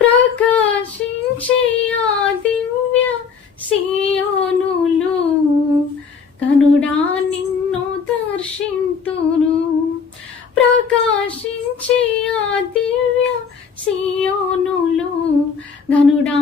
ప్రకాశించే ఆ దివ్య సియోనులో కనుడా నిన్ను దర్శింతును. ప్రకాశించే ఆ దివ్య సియోనులో గనుడా